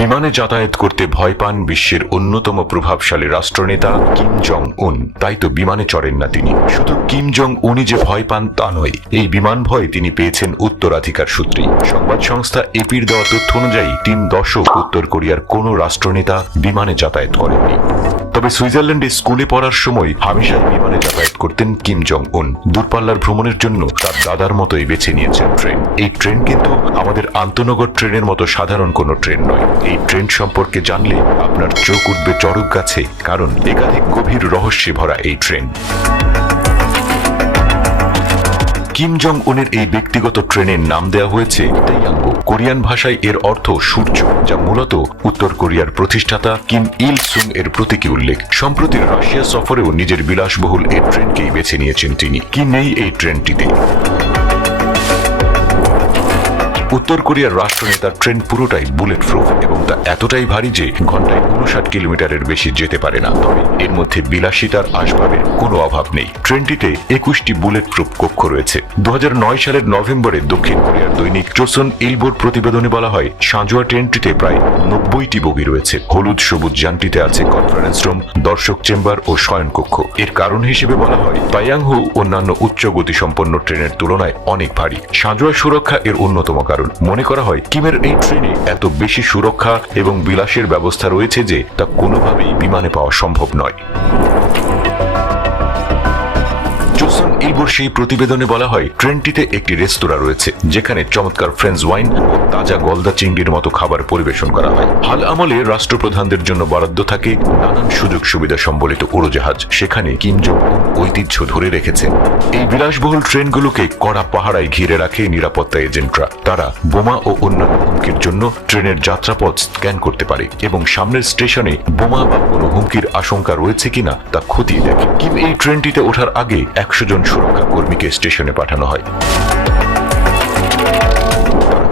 বিমানে যাতায়াত করতে ভয় পান বিশ্বের অন্যতম প্রভাবশালী রাষ্ট্রনেতা কিম জং উন। তাই তো বিমানে চড়েন না তিনি। শুধু কিম জং উনি যে ভয় পান তা নয়, এই বিমান ভয় তিনি পেয়েছেন উত্তরাধিকার সূত্রেই। সংবাদ সংস্থা এপির দেওয়া তথ্য অনুযায়ী 3 দশক উত্তর কোরিয়ার কোনো রাষ্ট্রনেতা বিমানে যাতায়াত করেননি। তবে সুইজারল্যান্ডে স্কুলে পড়ার সময় হামেশাই বিমানে যাতায়াত করতেন কিম জং উন। দূরপাল্লার ভ্রমণের জন্য তার দাদার মতোই বেছে নিয়েছেন ট্রেন। এই ট্রেন কিন্তু আমাদের আন্তনগর ট্রেনের মতো সাধারণ কোনো ট্রেন নয়। এই ট্রেন সম্পর্কে জানলে আপনার চোখ উঠবে চড়ক গাছে, কারণ একাধিক গভীর রহস্যে ভরা এই ট্রেন। কিম জং উনের এই ব্যক্তিগত ট্রেনের নাম দেওয়া হয়েছে তাইয়াঙ্গো। কোরিয়ান ভাষায় এর অর্থ সূর্য, যা মূলত উত্তর কোরিয়ার প্রতিষ্ঠাতা কিম ইল সুং এর প্রতীকী উল্লেখ। সম্প্রতি রাশিয়া সফরেও নিজের বিলাসবহুল এই ট্রেনকেই বেছে নিয়েছেন তিনি। কি নেই এই ট্রেনটিতে? উত্তর কোরিয়ার রাষ্ট্রনেতার ট্রেন পুরোটাই বুলেট প্রুফ এবং তা এতটাই ভারী যে ঘন্টায় 59 কিলোমিটারের বেশি যেতে পারে না। তবে এর মধ্যে বিলাসিতার আসবাবের কোনো অভাব নেই। ট্রেনটিতে 21টি বুলেট প্রুফ কক্ষ রয়েছে। 2009 সালের নভেম্বরে দক্ষিণ কোরিয়ার দৈনিক চোসন ইলবোর প্রতিবেদনে বলা হয়, সাঁজোয়া ট্রেনটিতে প্রায় 90টি বগি রয়েছে। হলুদ সবুজ যানটিতে আছে কনফারেন্স রুম, দর্শক চেম্বার ও শয়নকক্ষ। এর কারণ হিসেবে বলা হয়, পায়াংহু অন্যান্য উচ্চ গতিসম্পন্ন ট্রেনের তুলনায় অনেক ভারী। সাঁজোয়া সুরক্ষা এর অন্যতম কারণ। মনে করা হয় কিমের এই ট্রেনে এত বেশি সুরক্ষা এবং বিলাসের ব্যবস্থা রয়েছে যে তা কোনোভাবেই বিমানে পাওয়া সম্ভব নয়। সেই প্রতিবেদনে বলা হয়, ট্রেনটিতে একটি রেস্তোরাঁ রয়েছে যেখানে চমৎকার ফ্রেঞ্চ ওয়াইন ও তাজা গলদা চিংড়ির মতো খাবার পরিবেশন করা হয়। হাল আমলে রাষ্ট্রপ্রধানদের জন্য বরাদ্দ থাকে নানান সুযোগ সুবিধা সম্বলিত উড়োজাহাজ। সেখানে কিম জং উন ঐতিহ্য ধরে রেখেছেন। এই বিলাসবহুল ট্রেনগুলোকে কড়া পাহারায় ঘিরে রাখে নিরাপত্তা এজেন্টরা। তারা বোমা ও অন্যান্য হুমকির জন্য ট্রেনের যাত্রাপথ স্ক্যান করতে পারে এবং সামনের স্টেশনে বোমা বা কোনো হুমকির আশঙ্কা রয়েছে কিনা তা খতিয়ে দেখে। কিম এই ট্রেনটিতে ওঠার আগে 100 জন সুরক্ষা কর্মীকে স্টেশনে পাঠানো হয়।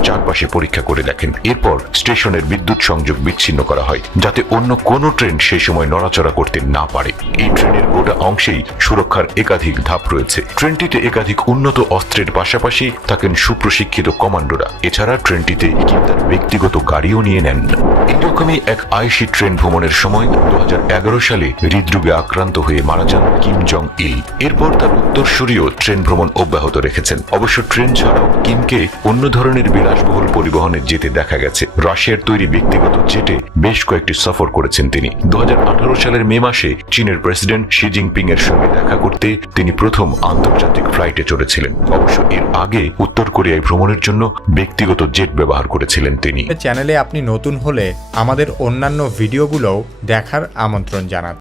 চারপাশে পরীক্ষা করে দেখেন। এরপর স্টেশনের বিদ্যুৎ সংযোগ বিচ্ছিন্ন করা হয় যাতে অন্য কোনো ট্রেন সেই সময় নড়াচড়া করতে না পারে। এই ট্রেনের গোটা অংশেই সুরক্ষার একাধিক ধাপ রয়েছে। ট্রেনটিতে একাধিক উন্নত অস্ত্রের পাশাপাশি থাকেন সুপ্রশিক্ষিত কমান্ডোরা। এছাড়া ট্রেনটিতে কিম তার ব্যক্তিগত গাড়িও নিয়ে নেন। এইরকমই এক আয়েশি ট্রেন ভ্রমণের সময় 2011 সালে হৃদরোগে আক্রান্ত হয়ে মারা যান কিম জং ইল। এরপর তার উত্তরসূরিও ট্রেন ভ্রমণ অব্যাহত রেখেছেন। অবশ্য ট্রেন ছাড়াও কিমকে অন্য ধরনের বিলাসবহুল পরিবহনে যেতে দেখা গেছে। রাশিয়ার তৈরি ব্যক্তিগত জেটে বেশ কয়েকটি সফর করেছেন তিনি। 2018 সালের মে মাসে চীনের প্রেসিডেন্ট শি জিনপিং এর সঙ্গে দেখা করতে তিনি প্রথম আন্তর্জাতিক ফ্লাইটে চড়েছিলেন। অবশ্য এর আগে উত্তর কোরিয়ায় ভ্রমণের জন্য ব্যক্তিগত জেট ব্যবহার করেছিলেন তিনি। চ্যানেলে আপনি নতুন হলে আমাদের অন্যান্য ভিডিওগুলোও দেখার আমন্ত্রণ জানান।